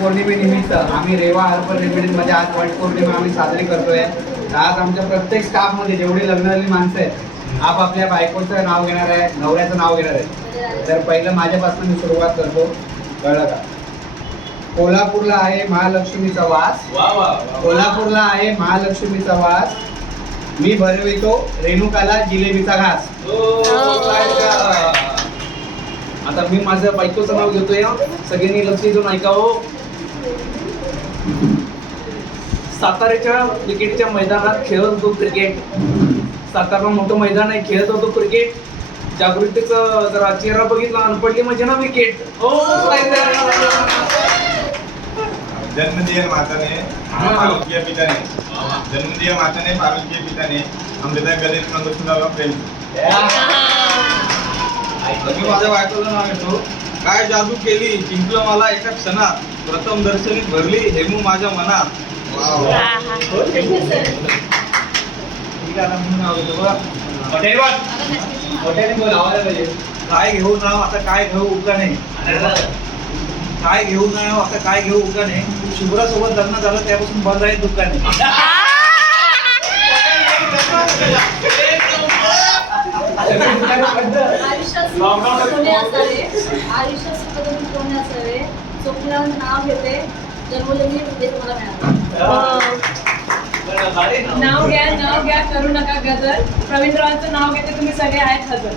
पौर्णिमेनिमित्त आम्ही रेवा हर्बल रेमेडीजमध्ये आज वट पौर्णिमा आम्ही साजरी करतोय. आज आमच्या प्रत्येक स्टाफमध्ये जेवढी लग्न झालेली माणसं आहेत आपापल्या बायकोचं नाव घेणार आहे, नवऱ्याचं नाव घेणार आहे. तर पहिलं माझ्यापासून मी सुरुवात करतो. कळलं का? कोल्हापूरला आहे महालक्ष्मीचा वास. कोल्हापूरला आहे महालक्ष्मीचा वास. मी भरवितो रेणुकाला जिलेबीचा घास. आता मी माझं बायकोचं नाव घेतोय. सगळ्यांनी लक्ष देऊन ऐकावं. साताऱ्याच्या क्रिकेटच्या मैदानात खेळत होतो क्रिकेट. सातारा मोठं मैदान आहे, खेळत होतो क्रिकेट. जागृतीचं जरा चेहरा बघितला आणि पडली म्हणजे ना विकेट. जन्मदिय माताने पार्वतीय पिताने, जन्मदिय माताने पार्वतीय पिताने अमृता गले मंगळसूत्राला प्रेम. मी माझ्या बायकोचं नाव घेतो. काय जादू केली जिंकलं मला एका क्षणात, प्रथम दर्शनीत भरली हेमू माझ्या मनात. काय घेऊ नाव आता काय घेऊ उगाने, काय घेऊ नाव आता काय घेऊ उगाने. शुभ्रासोबत लग्न झालं त्यापासून बंद आहे दुकाने. स्वप्नाचं नाव घेते, जन्मोजन्मी म्हणजे तुम्हाला मिळालं. नाव घ्या करू नका गजर. प्रवीणरावांचं नाव घेते, तुम्ही सगळे आहेत हजर.